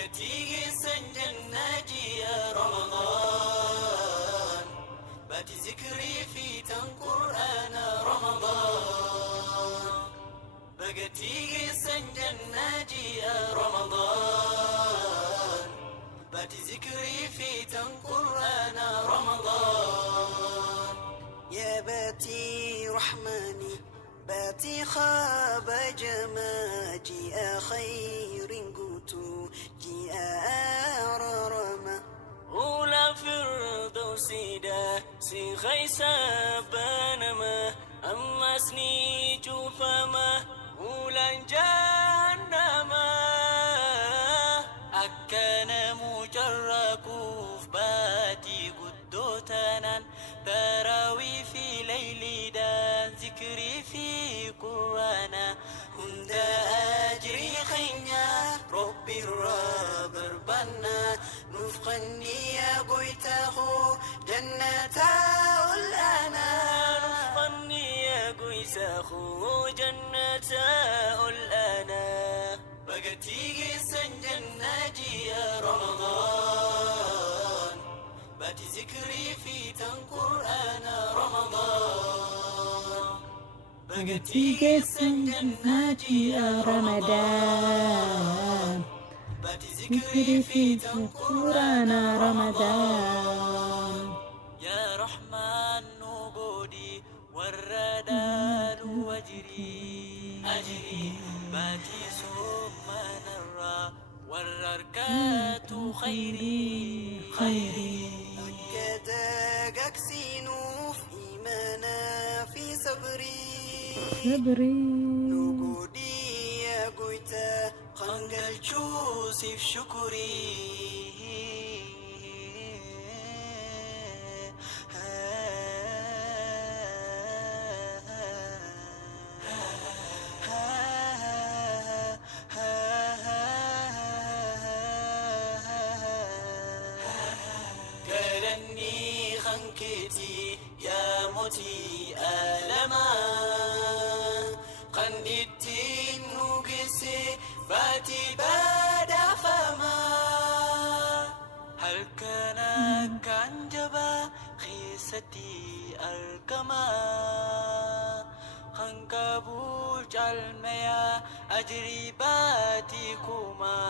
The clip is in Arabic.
بقتي سنجناجي يا رمضان، باتي ذكري في تنقرآن رمضان. بقتي سنجناجي يا رمضان، باتي ذكري في تنقرآن رمضان. يا باتي رحماني باتي خاب جماجي خير قوتو جي رما أولى فردوسي دا سي خيسا بانما أما سني جوفما أولى جهنما أكان مجركوف باتي قدوتنا تراوي في ليلي دا ذكري في قرانا هندا أجري خينيا ربي الرب ربنا نفقني يا قويته جنة الأنا نفقني يا قويته جنة الأنا بقتي سنجناجي يا رمضان باتي ذكري في تنقرآن رمضان بقتي سنجناجي يا رمضان باتي ذكري في قرآن رمضان. يا رحمن نوبودي والردال وجري أجري باتي ثم نرى والركات خيري كتاقك سينوف إيمانا في صبري نقودي يا قويتا خنقل جوسف شكري كلني خنكتي يا موتي ألما قندتين نوقسي باتي بادا فما هل كان كنجبا خيستي الكما خنكبوج الميا أجري باتي كما